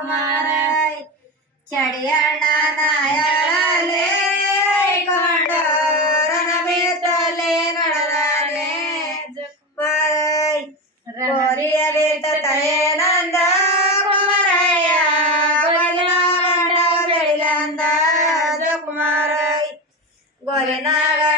குமாரை செடியண்ணாயே கொண்டோரே நடந்தாரே நந்த குமாரையா வெளியந்தா குமாரை கோலி நாகர்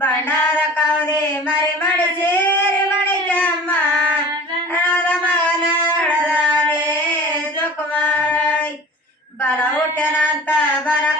బండార కౌలి మరి మడి చేరి మడి అమ్మ రాధమగనాడదారే జుకుమారై బల ఉట్టినంత బల